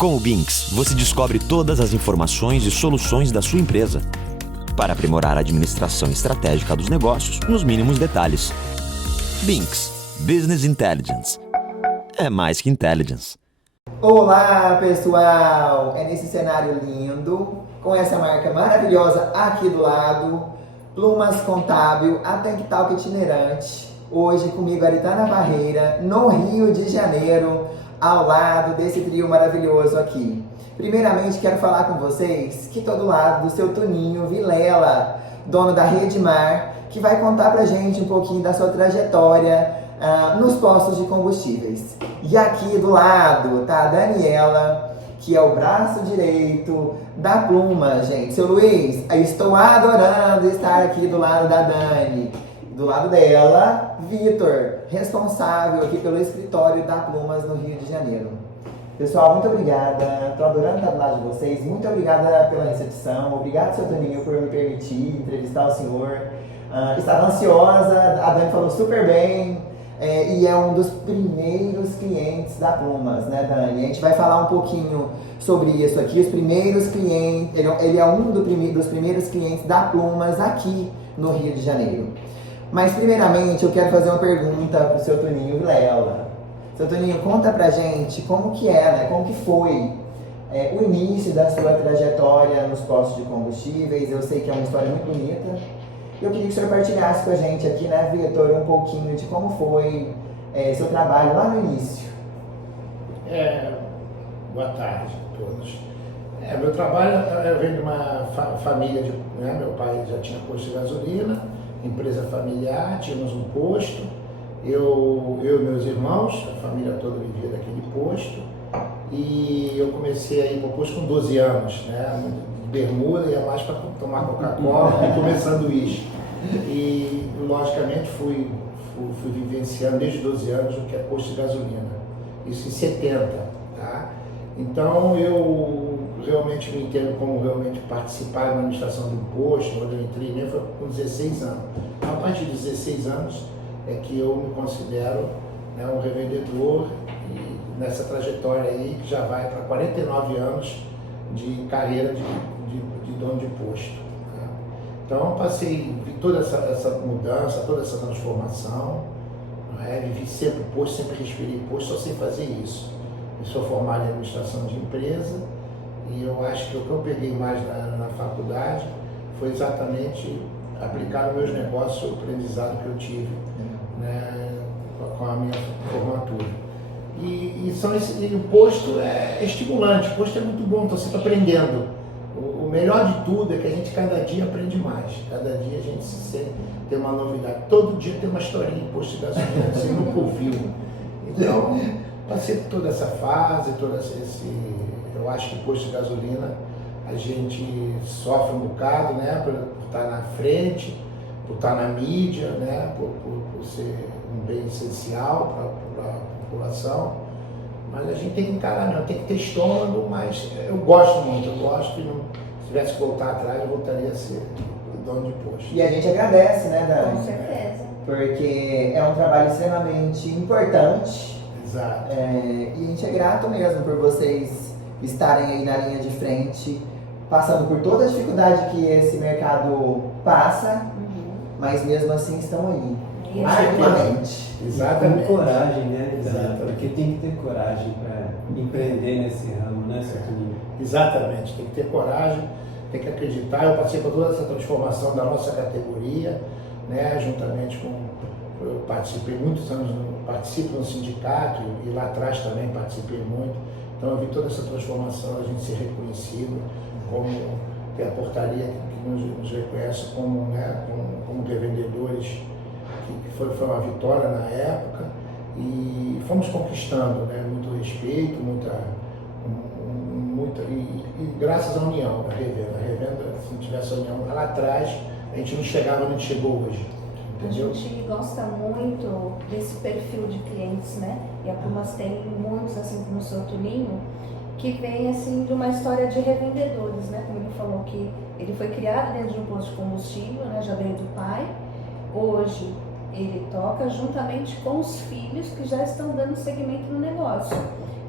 Com o Binks, você descobre todas as informações e soluções da sua empresa para aprimorar a administração estratégica dos negócios nos mínimos detalhes. Binks, Business Intelligence. É mais que intelligence. Olá, pessoal! É nesse cenário lindo, com essa marca maravilhosa aqui do lado, Plumas Contábil, a Tank Talk itinerante. Hoje comigo, Aritana Barreira, no Rio de Janeiro, ao lado desse trio maravilhoso aqui. Primeiramente, quero falar com vocês que estou do lado do seu Toninho Vilela, dono da Redmar, que vai contar pra gente um pouquinho da sua trajetória nos postos de combustíveis. E aqui do lado tá a Daniela, que é o braço direito da Pluma, gente. Seu Luiz, eu estou adorando estar aqui do lado da Dani. Do lado dela, Vitor, responsável aqui pelo escritório da Plumas no Rio de Janeiro. Pessoal, muito obrigada. Estou adorando estar do lado de vocês. Muito obrigada pela recepção. Obrigado, seu Toninho, por me permitir entrevistar o senhor. Estava ansiosa, a Dani falou super bem. E é um dos primeiros clientes da Plumas, né, Dani? A gente vai falar um pouquinho sobre isso aqui. Os primeiros clientes, ele é um dos primeiros clientes da Plumas aqui no Rio de Janeiro. Mas primeiramente eu quero fazer uma pergunta para o seu Toninho Vilela. Seu Toninho, conta pra gente como que é, né? Como que foi o início da sua trajetória nos postos de combustíveis. Eu sei que é uma história muito bonita. Eu queria que o senhor partilhasse com a gente aqui, né, Vitor, um pouquinho de como foi seu trabalho lá no início. Boa tarde a todos. Meu trabalho, eu venho de uma família, meu pai já tinha posto de gasolina, empresa familiar, tínhamos um posto, eu e meus irmãos, a família toda vivia daquele posto, e eu comecei a ir para o posto com 12 anos, né, de bermuda, ia mais para tomar Coca-Cola e comer sanduíche. E, logicamente, fui vivenciando desde 12 anos o que é posto de gasolina, isso em 70, tá? Então, eu realmente me entendo como realmente participar da administração do posto, onde eu entrei mesmo foi com 16 anos. A partir de 16 anos é que eu me considero, né, um revendedor, e nessa trajetória aí que já vai para 49 anos de carreira de dono de posto. Né? Então, vi toda essa mudança, toda essa transformação, né? Vivi sempre posto, sempre respirei posto, só sei fazer isso. Eu sou formado em administração de empresa, e eu acho que o que eu peguei mais na faculdade foi exatamente aplicar nos meus negócios o aprendizado que eu tive, né, com a minha formatura. E o posto é estimulante, o posto é muito bom, estou sempre aprendendo. O melhor de tudo é que a gente cada dia aprende mais, cada dia a gente tem uma novidade. Todo dia tem uma historinha em posto de gasolina que você nunca ouviu. Então, passei por toda essa fase, eu acho que posto de gasolina a gente sofre um bocado, né, por estar na frente, por estar na mídia, né, por ser um bem essencial para a população, mas a gente tem que encarar, não, tem que ter estômago, mas eu gosto muito, e se tivesse que voltar atrás, eu voltaria a ser dono de posto. E a gente agradece, né, Dani? Com certeza. Porque é um trabalho extremamente importante. Exato. E a gente é grato mesmo por vocês estarem aí na linha de frente, passando por toda a dificuldade que esse mercado passa, mas mesmo assim estão aí. Ativamente. Exatamente. Com coragem, né? Exatamente. Porque tem que ter coragem para empreender nesse ramo, né, seu Toninho? Exatamente, tem que ter coragem, tem que acreditar. Eu passei por toda essa transformação da nossa categoria, né, juntamente com... Eu participei muitos anos, participo no sindicato e lá atrás também participei muito. Então eu vi toda essa transformação, a gente ser reconhecido, como tem a portaria que nos reconhece como, né, como revendedores, que foi uma vitória na época, e fomos conquistando, né, muito respeito, e graças à união da revenda. A revenda, se não tivesse a união lá atrás, a gente não chegava onde chegou hoje. Entendeu? A gente gosta muito desse perfil de clientes, né? E a Plumas tem muitos, assim como o seu Toninho, que vem assim de uma história de revendedores, né? Como ele falou que ele foi criado dentro de um posto de combustível, né? Já veio do pai. Hoje ele toca juntamente com os filhos que já estão dando seguimento no negócio.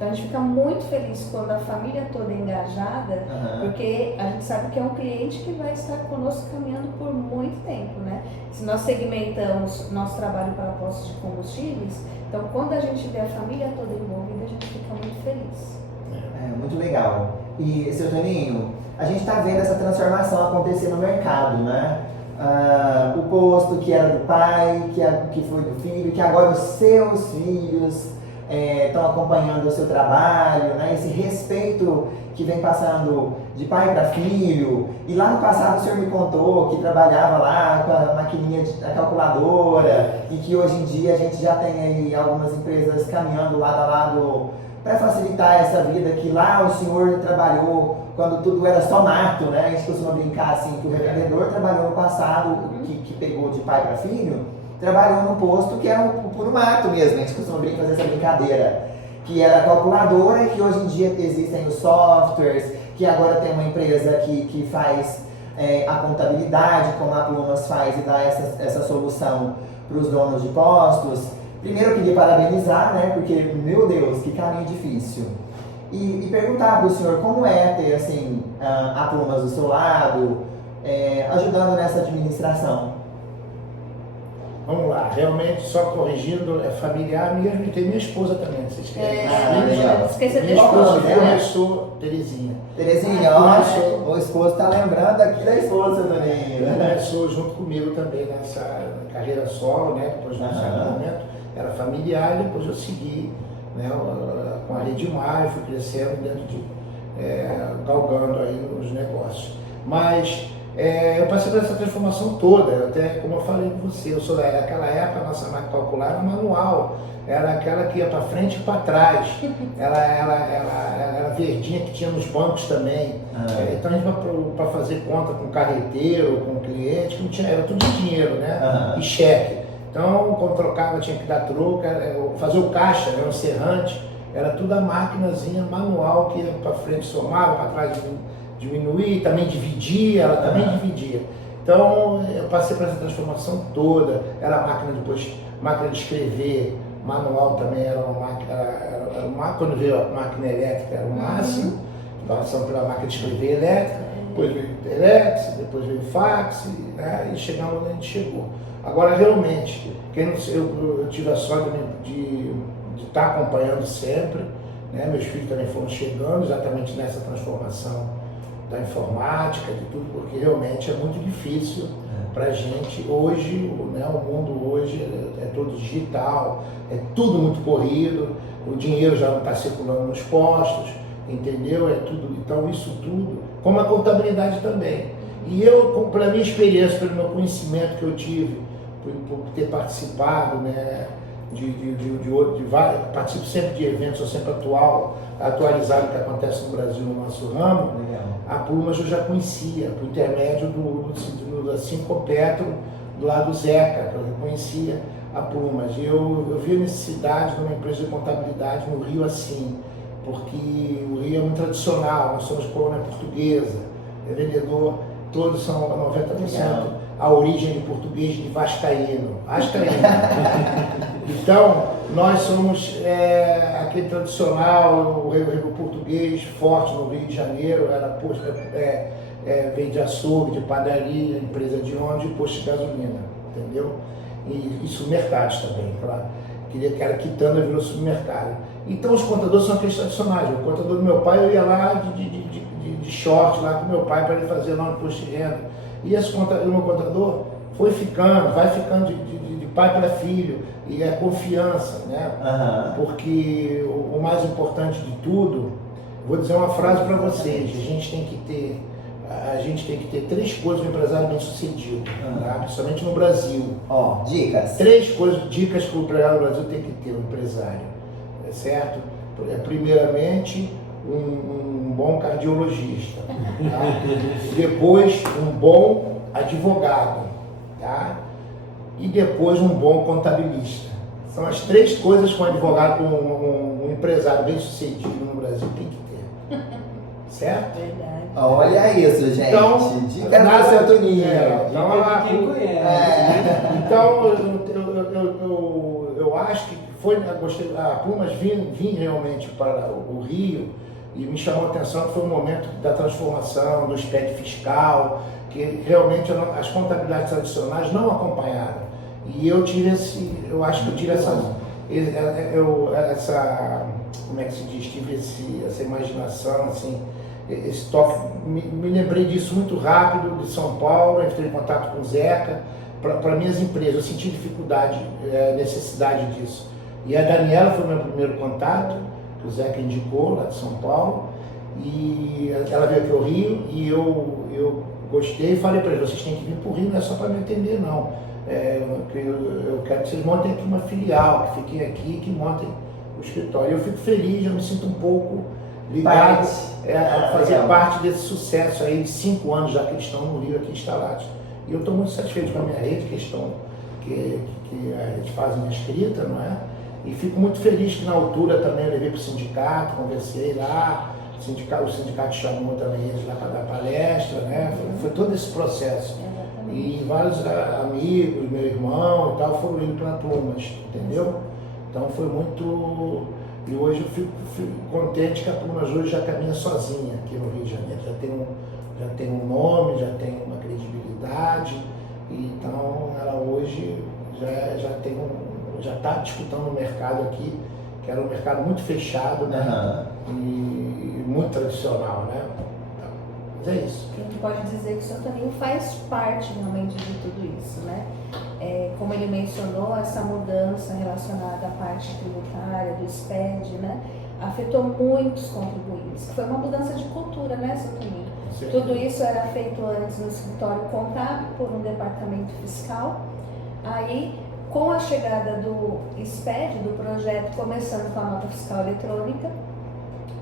Então a gente fica muito feliz quando a família toda é engajada, porque a gente sabe que é um cliente que vai estar conosco caminhando por muito tempo, né? Se nós segmentamos nosso trabalho para postos de combustíveis, então quando a gente vê a família toda envolvida, a gente fica muito feliz. Muito legal. E, seu Toninho, a gente está vendo essa transformação acontecer no mercado, né? O posto que era do pai, que foi do filho, que agora os seus filhos estão acompanhando o seu trabalho, né? Esse respeito que vem passando de pai para filho. E lá no passado o senhor me contou que trabalhava lá com a maquininha, a calculadora, e que hoje em dia a gente já tem aí algumas empresas caminhando lado a lado para facilitar essa vida, que lá o senhor trabalhou quando tudo era só mato, né? A gente costuma brincar assim, que o revendedor trabalhou no passado, que pegou de pai para filho, trabalhou num posto que era um puro mato mesmo. A gente costuma fazer essa brincadeira, que era a calculadora, e que hoje em dia existem os softwares, que agora tem uma empresa que faz a contabilidade, como a Plumas faz, e dá essa solução para os donos de postos. Primeiro eu queria parabenizar, né, porque, meu Deus, que caminho difícil. E perguntar para o senhor como é ter, assim, a Plumas do seu lado, ajudando nessa administração. Vamos lá, realmente, só corrigindo, é familiar mesmo, e tem minha esposa também, vocês querem? Legal. Esqueci de Minha esposa né? começou, Terezinha. Terezinha, ó, o esposo tá lembrando aqui da esposa também. Começou junto comigo também nessa carreira solo, né? Depois do certo momento, era familiar, e depois eu segui, né, com a Redimar, fui crescendo dentro de, galgando aí nos negócios. Mas eu passei por essa transformação toda, até como eu falei com você, eu sou daquela época, a nossa máquina calcular era manual, era aquela que ia para frente e para trás, ela era verdinha, que tinha nos bancos também. Então a gente para fazer conta com carreteiro, com cliente, que não tinha, era tudo de dinheiro, né? E cheque. Então quando trocava tinha que dar troco, fazer o caixa, né? O serrante, era tudo a maquinazinha manual que ia para frente, somava, para trás diminuir, também dividia, ela também dividia. Então eu passei por essa transformação toda, era a máquina depois, máquina de escrever, manual também era uma máquina, quando veio a máquina elétrica era o máximo, passamos pela máquina de escrever elétrica, depois veio o telex, depois veio o fax, né, e chegamos onde a gente chegou. Agora realmente, eu tive a sorte de estar acompanhando sempre, né, meus filhos também foram chegando exatamente nessa transformação da informática, de tudo, porque realmente é muito difícil para a gente hoje, né, o mundo hoje é todo digital, é tudo muito corrido, o dinheiro já não está circulando nos postos, entendeu? É tudo, então isso tudo, como a contabilidade também. E eu, pela minha experiência, pelo meu conhecimento que eu tive, por ter participado, né, participo sempre de eventos, sou sempre atualizado o que acontece no Brasil no nosso ramo. Legal. A Plumas eu já conhecia, por intermédio da Sincopetro, do lado do Zeca, eu conhecia a Plumas. Eu vi a necessidade de uma empresa de contabilidade no Rio assim, porque o Rio é muito tradicional, nós somos colônia portuguesa, vendedor, todos são 90%. A origem de português de Vascaíno. Então, nós somos aquele tradicional, o português forte no Rio de Janeiro, veio de açougue, de padaria, empresa de ônibus e posto de gasolina, entendeu? E supermercados também, claro. Que era quitanda, virou supermercado. Então, os contadores são aqueles tradicionais. O contador do meu pai, eu ia lá de short lá com meu pai para ele fazer lá no posto de renda. E o meu contador vai ficando de pai para filho, e é confiança, né? Porque o mais importante de tudo, vou dizer uma frase para vocês, a gente tem que ter 3 coisas no empresário bem sucedido, tá? Principalmente no Brasil. Dicas. 3 dicas que o empresário no Brasil tem que ter, o empresário, certo? Primeiramente, um bom cardiologista, tá? Depois um bom advogado, tá? E depois um bom contabilista. São as 3 coisas que um advogado, um empresário bem sucedido no Brasil tem que ter, certo? Verdade. Olha isso, gente. Então, dica do seu Toninho. Quem conhece. Então eu acho que a Plumas vim realmente para o Rio e me chamou a atenção que foi um momento da transformação, do SPED fiscal, que realmente as contabilidades tradicionais não acompanharam. E eu tive eu acho que eu tive essa, como é que se diz, tive essa imaginação, assim, esse toque, me lembrei disso muito rápido, de São Paulo, entrei em contato com o Zeca, para minhas empresas, eu senti dificuldade, necessidade disso. E a Daniela foi o meu primeiro contato, que o Zeca indicou, lá de São Paulo, e ela veio aqui ao Rio, e eu gostei e falei para eles, vocês têm que vir para o Rio, não é só para me atender não, eu quero que vocês montem aqui uma filial, que fiquem aqui, que montem o escritório. Eu fico feliz, eu me sinto um pouco ligado a fazer parte desse sucesso aí de 5 anos já que eles estão no Rio aqui instalados. E eu estou muito satisfeito com a minha rede, que a gente faz minha escrita, não é? E fico muito feliz que na altura também eu levei para o sindicato, conversei lá, o sindicato chamou também eles lá para dar palestra, né? Foi todo esse processo. E vários amigos, meu irmão e tal, foram indo para Plumas, entendeu? Então foi muito... E hoje eu fico contente que a Plumas hoje já caminha sozinha aqui no Rio de Janeiro. Já tem um nome, já tem uma credibilidade, e então ela hoje já está disputando um mercado aqui, que era um mercado muito fechado, né? E muito tradicional, né? Então, mas é isso. A gente pode dizer que o Santo Toninho faz parte realmente de tudo isso, né? Como ele mencionou, essa mudança relacionada à parte tributária, do SPED, né? Afetou muitos contribuintes. Foi uma mudança de cultura, né, Santo Toninho? Tudo isso era feito antes no escritório contábil, por um departamento fiscal. Aí, com a chegada do SPED, do projeto, começando com a nota fiscal eletrônica,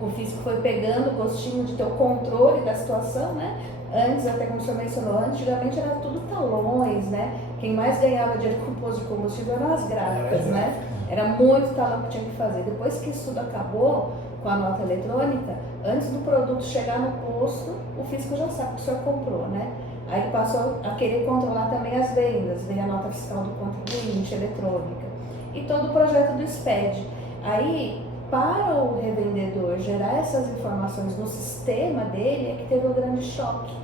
o fisco foi pegando o gostinho de ter o controle da situação, né? Antes, até como o senhor mencionou, antigamente era tudo talões, né? Quem mais ganhava dinheiro com o posto de combustível eram as gráficas, né? Era muito talão que tinha que fazer. Depois que isso tudo acabou, com a nota eletrônica, antes do produto chegar no posto, o fisco já sabe que o senhor comprou, né? Aí ele passou a querer controlar também as vendas, veio a nota fiscal do contribuinte eletrônica e todo o projeto do SPED. Aí, para o revendedor gerar essas informações no sistema dele, é que teve um grande choque,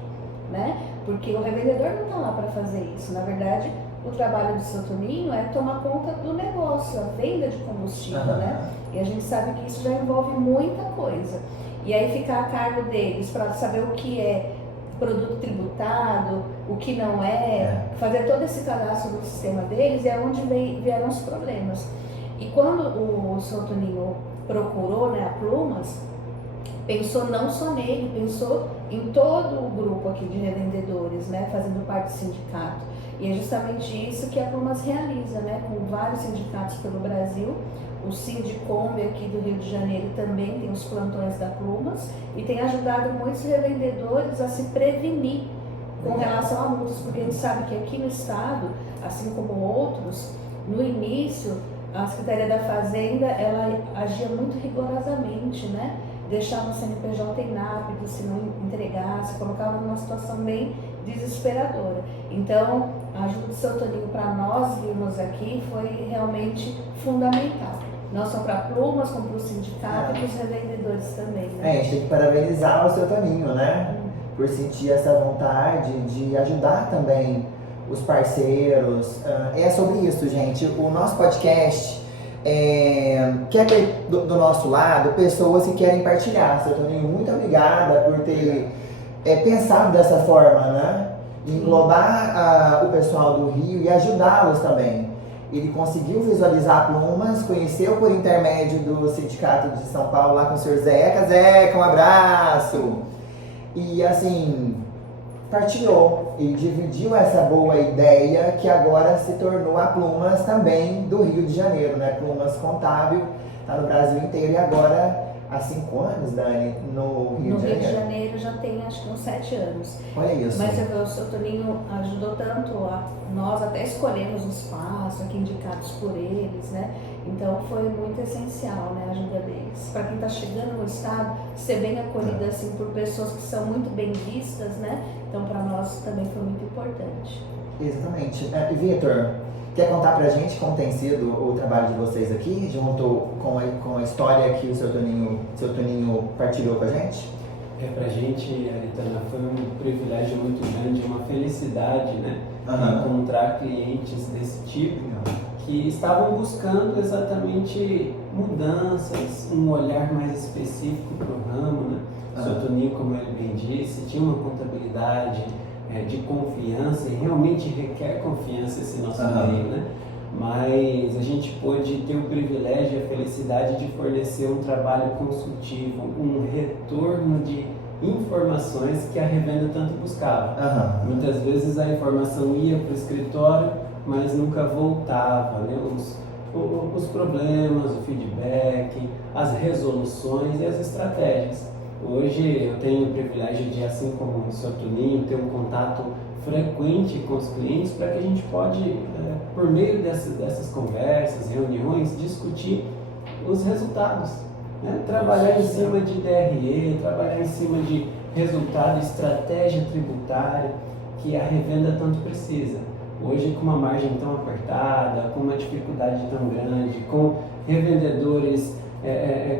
né? Porque o revendedor não está lá para fazer isso. Na verdade, o trabalho do Santo Toninho é tomar conta do negócio, a venda de combustível, né? E a gente sabe que isso já envolve muita coisa. E aí ficar a cargo deles para saber o que é produto tributado, o que não fazer todo esse cadastro no sistema deles, é onde vieram os problemas. E quando o Santo Toninho procurou, né, a Plumas, pensou não só nele, pensou em todo o grupo aqui de revendedores, né, fazendo parte do sindicato. E é justamente isso que a Plumas realiza, né, com vários sindicatos pelo Brasil. O Sindicombi aqui do Rio de Janeiro também tem os plantões da Plumas e tem ajudado muitos revendedores a se prevenir com relação a multas, porque a gente sabe que aqui no estado, assim como outros, no início, a Secretaria da Fazenda, ela agia muito rigorosamente, né? Deixava o CNPJ inápido, se não entregasse, colocava numa situação bem desesperadora. Então, a ajuda do Santo Toninho para nós virmos aqui foi realmente fundamental. Não só para a Plumas, como para o sindicato e para os revendedores também, né? A gente tem que parabenizar o Santo Toninho, né? Por sentir essa vontade de ajudar também os parceiros. É sobre isso, gente. O nosso podcast quer ter do nosso lado pessoas que querem partilhar. Santo Toninho, muito obrigada por ter pensado dessa forma, né? Englobar o pessoal do Rio e ajudá-los também. Ele conseguiu visualizar Plumas, conheceu por intermédio do Sindicato de São Paulo lá com o senhor Zeca. Zeca, um abraço! E assim, partilhou e dividiu essa boa ideia que agora se tornou a Plumas também do Rio de Janeiro, né? Plumas Contábil, está no Brasil inteiro e agora há 5 anos, Dani, no Rio de Janeiro. No Rio de Janeiro já tem acho que uns 7 anos. Olha isso. Mas o Santo Toninho ajudou tanto a nós até escolhermos um espaço aqui indicados por eles, né? Então foi muito essencial, né, a ajuda deles. Para quem está chegando no estado, ser bem acolhida assim por pessoas que são muito bem vistas, né? Então para nós também foi muito importante. Exatamente. E Vitor, quer contar pra gente como tem sido o trabalho de vocês aqui, junto com a história que o seu Toninho partilhou com a gente? Pra gente, Aritana, foi um privilégio muito grande, uma felicidade, né? Encontrar clientes desse tipo que estavam buscando exatamente mudanças, um olhar mais específico para o ramo, né? O seu Toninho, como ele bem disse, tinha uma contabilidade de confiança e realmente requer confiança esse nosso meio, né? Mas a gente pôde ter o privilégio e a felicidade de fornecer um trabalho consultivo, um retorno de informações que a revenda tanto buscava. Muitas vezes a informação ia para o escritório, mas nunca voltava, né? Os problemas, o feedback, as resoluções e as estratégias. Hoje eu tenho o privilégio de, assim como o Sr. Toninho, ter um contato frequente com os clientes para que a gente pode, por meio dessas conversas, reuniões, discutir os resultados, né? Trabalhar em cima de DRE, trabalhar em cima de resultado, estratégia tributária que a revenda tanto precisa. Hoje, com uma margem tão apertada, com uma dificuldade tão grande, com revendedores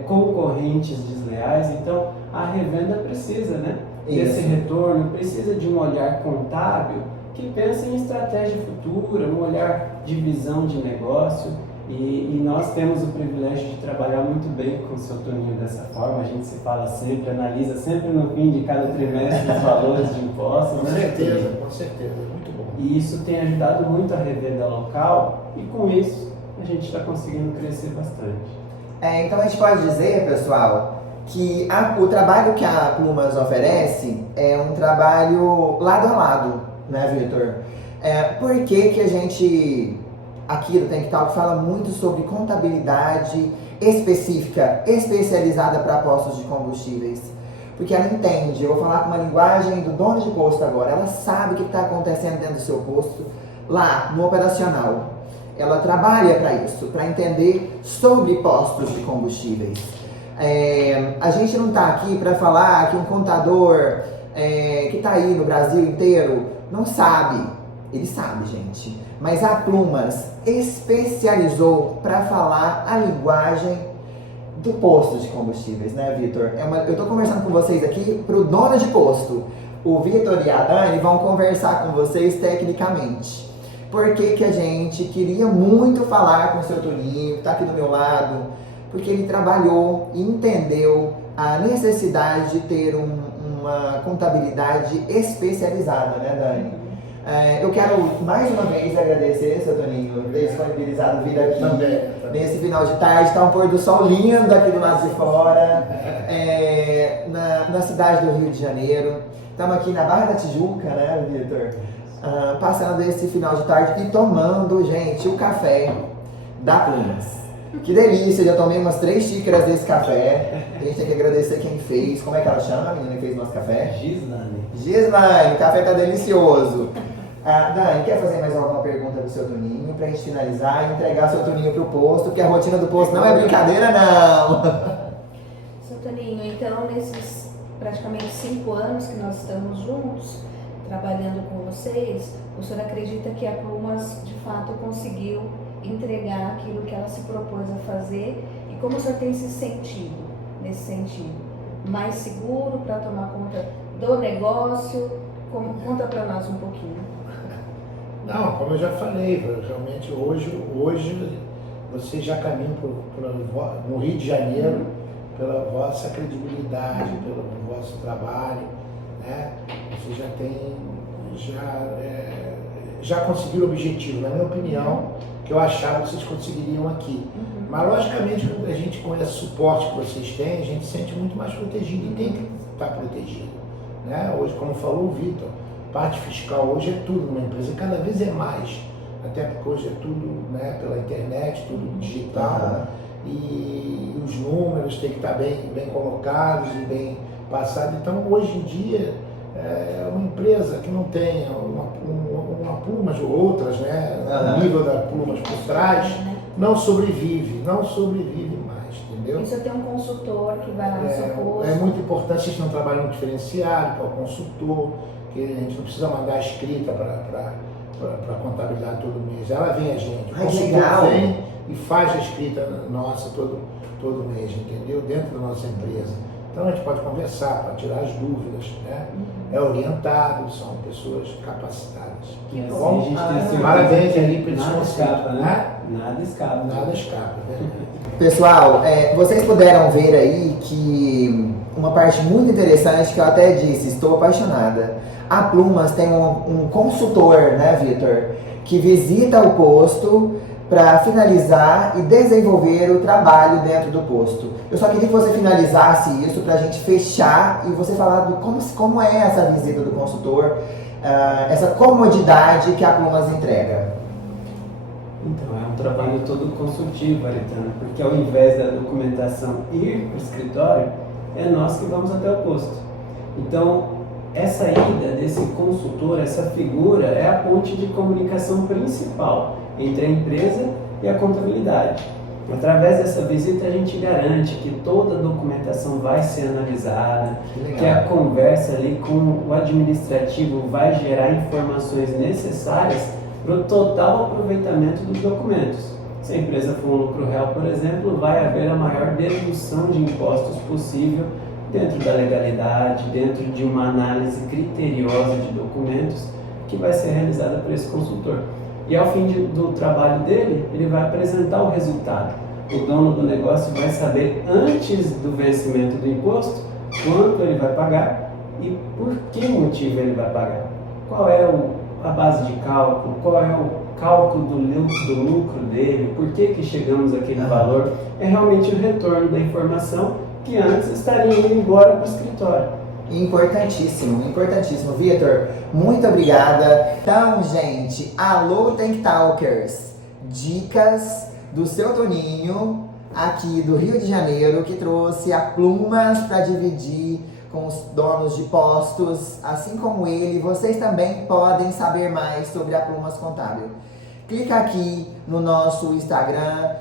concorrentes desleais, então a revenda precisa, né, desse retorno, precisa de um olhar contábil que pensa em estratégia futura, um olhar de visão de negócio, e nós temos o privilégio de trabalhar muito bem com o seu Toninho dessa forma. A gente se fala sempre, analisa sempre no fim de cada trimestre os valores de impostos. Com certeza, muito bom. E isso tem ajudado muito a revenda local, e com isso a gente está conseguindo crescer bastante. Então a gente pode dizer, pessoal, que o trabalho que a Plumas oferece é um trabalho lado a lado, né, Vitor? Por que a gente, aqui do Tank Talk, fala muito sobre contabilidade específica, especializada para postos de combustíveis? Porque ela entende, eu vou falar com uma linguagem do dono de posto agora, ela sabe o que está acontecendo dentro do seu posto, lá no operacional. Ela trabalha para isso, para entender sobre postos de combustíveis. A gente não está aqui para falar que um contador que está aí no Brasil inteiro não sabe. Ele sabe, gente. Mas a Plumas especializou para falar a linguagem do posto de combustíveis, né, Vitor? Eu estou conversando com vocês aqui para o dono de posto. O Vitor e a Dani vão conversar com vocês tecnicamente. Por que a gente queria muito falar com o seu Toninho, que está aqui do meu lado? Porque ele trabalhou e entendeu a necessidade de ter uma contabilidade especializada, né, Dani? Eu quero mais uma vez agradecer, seu Toninho, por ter disponibilizado vir aqui também. Nesse final de tarde. Está um pôr do sol lindo aqui do lado de fora, na cidade do Rio de Janeiro. Estamos aqui na Barra da Tijuca, né, Vitor? Passando esse final de tarde e tomando, gente, o café da Plumas. Que delícia, já tomei umas 3 xícaras desse café. A gente tem que agradecer quem fez. Como é que ela chama, a menina que fez o nosso café? Gislaine, o café tá delicioso. Dani, quer fazer mais alguma pergunta pro seu Toninho pra gente finalizar e entregar seu Toninho pro posto? Porque a rotina do posto não é brincadeira, não. Seu Toninho, então nesses praticamente 5 anos que nós estamos juntos, trabalhando com vocês, o senhor acredita que a Plumas de fato conseguiu entregar aquilo que ela se propôs a fazer, e como o senhor tem se sentido nesse sentido? Mais seguro para tomar conta do negócio? Conta para nós um pouquinho. Não, como eu já falei, realmente hoje vocês já caminham no Rio de Janeiro pela vossa credibilidade, pelo vosso trabalho, né? Vocês já conseguiram o objetivo, na minha opinião, que eu achava que vocês conseguiriam aqui. Mas logicamente, quando a gente conhece o suporte que vocês têm, a gente se sente muito mais protegido, e tem que estar protegido, né? Hoje, como falou o Vitor, parte fiscal hoje é tudo numa empresa, cada vez é mais, até porque hoje é tudo, né, pela internet, tudo digital, e os números têm que estar bem colocados e bem passados. Então, hoje em dia, uma empresa que não tenha uma Plumas ou outras, né, o nível da Plumas por trás, não sobrevive mais, entendeu? E você tem um consultor que vai lá no seu posto. É muito importante, a gente não trabalha um diferenciado, que é o consultor, que a gente não precisa mandar a escrita para contabilidade todo mês. Ela vem a gente, o consultor vem e faz a escrita nossa todo mês, entendeu? Dentro da nossa empresa. Então a gente pode conversar para tirar as dúvidas, né? É orientado, são pessoas capacitadas. Bom, a gente tem parabéns aí para nada escapa, né? Nada escapa. Nada escapa, né? Pessoal, vocês puderam ver aí que uma parte muito interessante que eu até disse, estou apaixonada. A Plumas tem um consultor, né, Vitor, que visita o posto para finalizar e desenvolver o trabalho dentro do posto. Eu só queria que você finalizasse isso para a gente fechar e você falar do como é essa visita do consultor, essa comodidade que a Plumas entrega. Então, é um trabalho todo consultivo, Aretana, porque ao invés da documentação ir para o escritório, é nós que vamos até o posto. Então, essa ida desse consultor, essa figura, é a ponte de comunicação principal entre a empresa e a contabilidade. Através dessa visita a gente garante que toda a documentação vai ser analisada, que a conversa ali com o administrativo vai gerar informações necessárias para o total aproveitamento dos documentos. Se a empresa for um lucro real, por exemplo, vai haver a maior dedução de impostos possível dentro da legalidade, dentro de uma análise criteriosa de documentos que vai ser realizada por esse consultor. E ao fim do trabalho dele, ele vai apresentar o resultado. O dono do negócio vai saber, antes do vencimento do imposto, quanto ele vai pagar e por que motivo ele vai pagar. Qual é a base de cálculo, qual é o cálculo do lucro dele, por que chegamos àquele valor. É realmente o retorno da informação que antes estaria indo embora para o escritório. Importantíssimo, importantíssimo. Vitor, muito obrigada. Então, gente, alô Tank Talkers, dicas do seu Toninho, aqui do Rio de Janeiro, que trouxe a Plumas para dividir com os donos de postos. Assim como ele, vocês também podem saber mais sobre a Plumas Contábil. Clica aqui no nosso Instagram,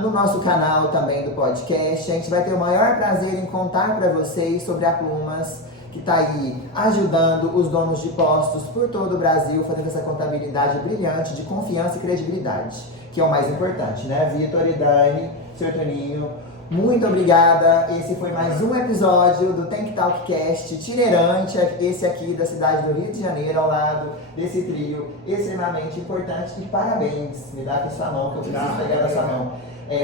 no nosso canal também do podcast. A gente vai ter o maior prazer em contar para vocês sobre a Plumas, que está aí ajudando os donos de postos por todo o Brasil, fazendo essa contabilidade brilhante de confiança e credibilidade, que é o mais importante, né? Vitor e Dani, Sr. Toninho, muito obrigada. Esse foi mais um episódio do Tank Talk Cast itinerante, esse aqui da cidade do Rio de Janeiro, ao lado desse trio extremamente importante. E parabéns, me dá aqui sua mão, que eu preciso pegar da sua mão.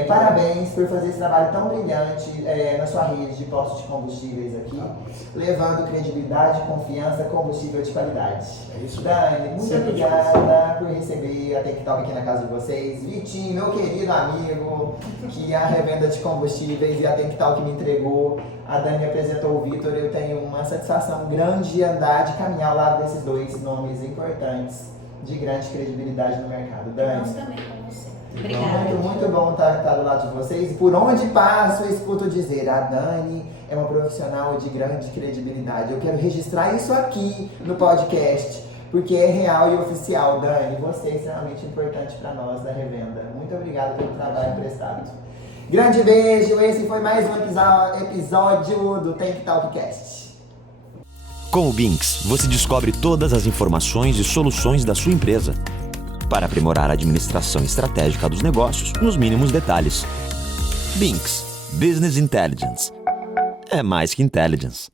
Parabéns por fazer esse trabalho tão brilhante na sua rede de postos de combustíveis aqui, levando credibilidade, confiança, combustível de qualidade. É isso. Dani, muito Sempre obrigada por receber a Tank Talk aqui na casa de vocês. Vitinho, meu querido amigo, que a revenda de combustíveis e a Tank Talk me entregou. A Dani apresentou o Vitor. Eu tenho uma satisfação grande de andar, de caminhar ao lado desses dois nomes importantes de grande credibilidade no mercado. Dani. Nós também com você. Obrigada. Muito bom estar do lado de vocês. E por onde passo, eu escuto dizer: a Dani é uma profissional de grande credibilidade. Eu quero registrar isso aqui no podcast, porque é real e oficial. Dani, você é extremamente importante para nós da revenda. Muito obrigado pelo trabalho prestado. Grande beijo. Esse foi mais um episódio do Tank Talkcast. Com o Binks, você descobre todas as informações e soluções da sua empresa para aprimorar a administração estratégica dos negócios nos mínimos detalhes. Binks, Business Intelligence. É mais que intelligence.